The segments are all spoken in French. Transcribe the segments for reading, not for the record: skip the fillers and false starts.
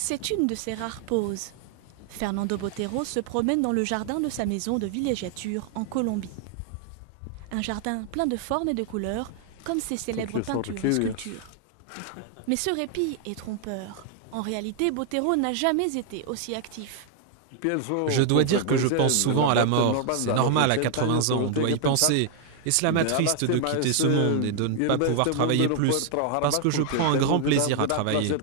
C'est une de ses rares pauses. Fernando Botero se promène dans le jardin de sa maison de villégiature en Colombie. Un jardin plein de formes et de couleurs, comme ses célèbres peintures et sculptures. Mais ce répit est trompeur. En réalité, Botero n'a jamais été aussi actif. Je dois dire que je pense souvent à la mort. C'est normal, à 80 ans, on doit y penser. Et cela m'attriste de quitter ce monde et de ne pas pouvoir travailler plus, parce que je prends un grand plaisir à travailler.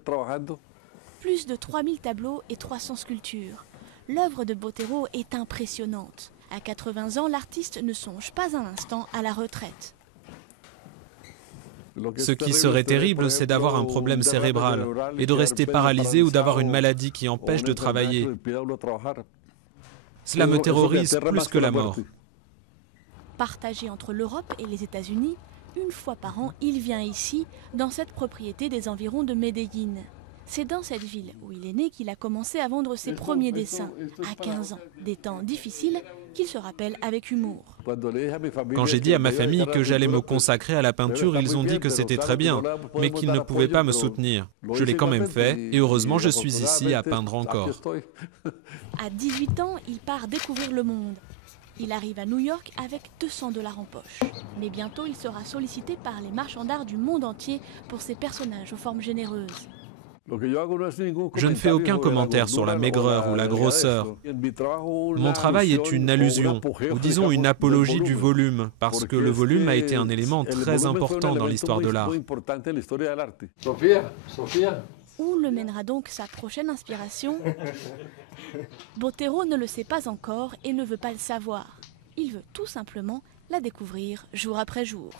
Plus de 3000 tableaux et 300 sculptures. L'œuvre de Botero est impressionnante. À 80 ans, l'artiste ne songe pas un instant à la retraite. Ce qui serait terrible, c'est d'avoir un problème cérébral et de rester paralysé ou d'avoir une maladie qui empêche de travailler. Cela me terrorise plus que la mort. Partagé entre l'Europe et les États-Unis, une fois par an, il vient ici, dans cette propriété des environs de Medellín. C'est dans cette ville où il est né qu'il a commencé à vendre ses premiers dessins, à 15 ans. Des temps difficiles qu'il se rappelle avec humour. Quand j'ai dit à ma famille que j'allais me consacrer à la peinture, ils ont dit que c'était très bien, mais qu'ils ne pouvaient pas me soutenir. Je l'ai quand même fait, et heureusement je suis ici à peindre encore. À 18 ans, il part découvrir le monde. Il arrive à New York avec 200 $ en poche. Mais bientôt, il sera sollicité par les marchands d'art du monde entier pour ses personnages aux formes généreuses. Je ne fais aucun commentaire sur la maigreur ou la grosseur. Mon travail est une allusion, ou disons une apologie du volume, parce que le volume a été un élément très important dans l'histoire de l'art. Où le mènera donc sa prochaine inspiration? Botero ne le sait pas encore et ne veut pas le savoir. Il veut tout simplement la découvrir jour après jour.